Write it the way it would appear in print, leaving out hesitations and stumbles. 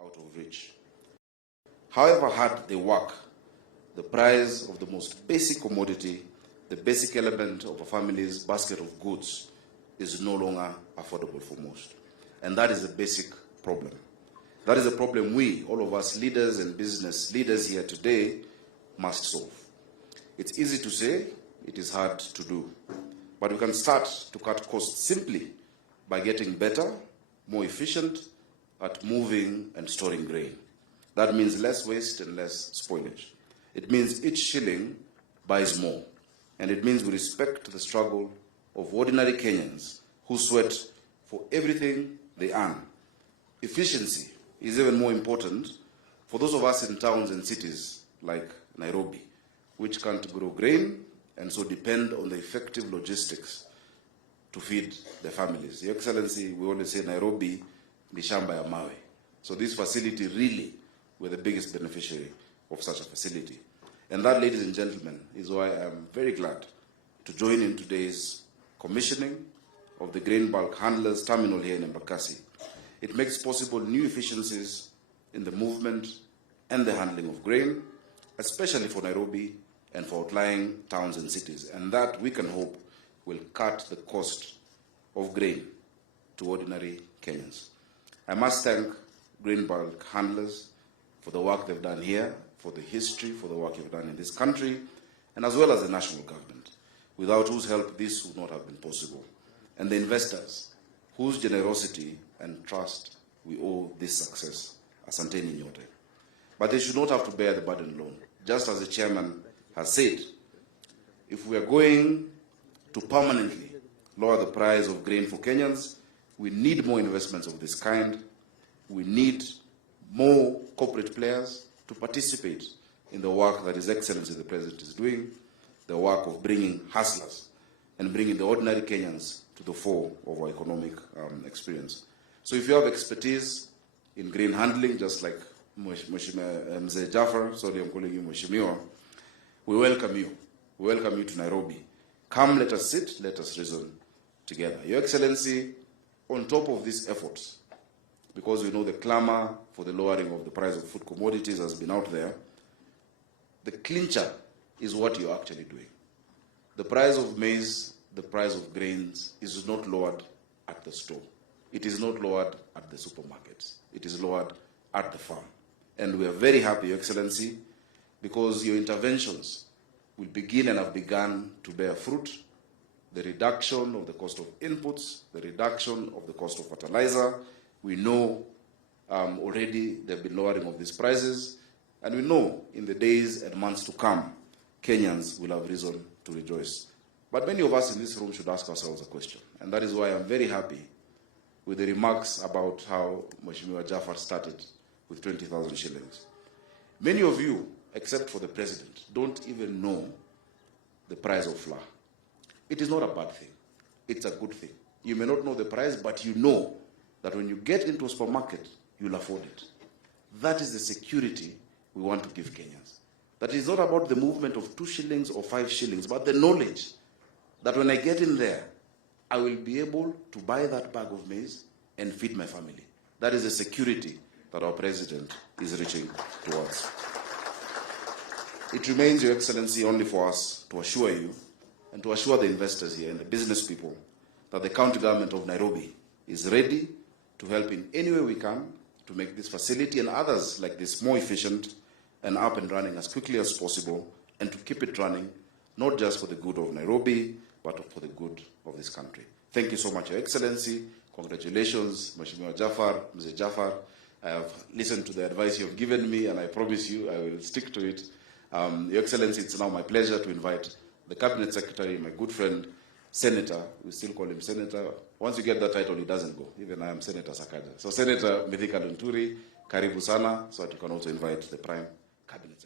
out of reach. However hard they work, the price of the most basic commodity, the basic element of a family's basket of goods, is no longer affordable for most. And that is a basic problem. That is a problem we, all of us leaders and business leaders here today, must solve. It's easy to say, it is hard to do. But we can start to cut costs simply by getting better, more efficient at moving and storing grain. That means less waste and less spoilage. It means each shilling buys more. And it means we respect the struggle of ordinary Kenyans who sweat for everything they earn. Efficiency is even more important for those of us in towns and cities like Nairobi, which can't grow grain and so depend on the effective logistics to feed their families. Your Excellency, we always say Nairobi ni shamba ya mawe. So this facility really, we're the biggest beneficiary of such a facility. And that, ladies and gentlemen, is why I'm very glad to join in today's commissioning of the Grain Bulk Handlers Terminal here in Embakasi. It makes possible new efficiencies in the movement and the handling of grain, especially for Nairobi and for outlying towns and cities. And that, we can hope, will cut the cost of grain to ordinary Kenyans. I must thank Grain Bulk Handlers for the work they've done here, for the history, for the work you've done in this country, and as well as the national government, without whose help this would not have been possible. And the investors, whose generosity and trust we owe this success. Asanteni nyote. But they should not have to bear the burden alone. Just as the chairman has said, if we are going to permanently lower the price of grain for Kenyans, we need more investments of this kind. We need more corporate players to participate in the work that His Excellency the President is doing, the work of bringing hustlers and bringing the ordinary Kenyans to the fore of our economic experience. So if you have expertise in grain handling, just like Mzee Jafar, sorry I'm calling you Mheshimiwa, we welcome you. We welcome you to Nairobi. Come, let us sit, let us reason together. Your Excellency, on top of these efforts, because we know the clamor for the lowering of the price of food commodities has been out there, the clincher is what you're actually doing. The price of maize, the price of grains is not lowered at the store. It is not lowered at the supermarkets. It is lowered at the farm. And we are very happy, Your Excellency, because your interventions will begin and have begun to bear fruit. The reduction of the cost of inputs, the reduction of the cost of fertilizer. We know already there have been lowering of these prices. And we know in the days and months to come, Kenyans will have reason to rejoice. But many of us in this room should ask ourselves a question. And that is why I'm very happy with the remarks about how Mheshimiwa Jafar started with 20,000 shillings. Many of you, except for the President, don't even know the price of flour. It is not a bad thing. It's a good thing. You may not know the price, but you know that when you get into a supermarket, you'll afford it. That is the security we want to give Kenyans. That is not about the movement of 2 shillings or 5 shillings, but the knowledge that when I get in there, I will be able to buy that bag of maize and feed my family. That is the security that our President is reaching towards. It remains, Your Excellency, only for us to assure you and to assure the investors here and the business people that the county government of Nairobi is ready to help in any way we can to make this facility and others like this more efficient and up and running as quickly as possible, and to keep it running, not just for the good of Nairobi, but for the good of this country. Thank you so much, Your Excellency. Congratulations, Mheshimiwa Jafar, Mzee Jafar. I have listened to the advice you have given me, and I promise you I will stick to it. Your Excellency, it's now my pleasure to invite the Cabinet Secretary, my good friend, Senator, we still call him Senator. Once you get that title, he doesn't go. Even I am Senator Sakaja. So Senator Mithika Lunturi, karibu sana, so that you can also invite the Prime Cabinet Secretary.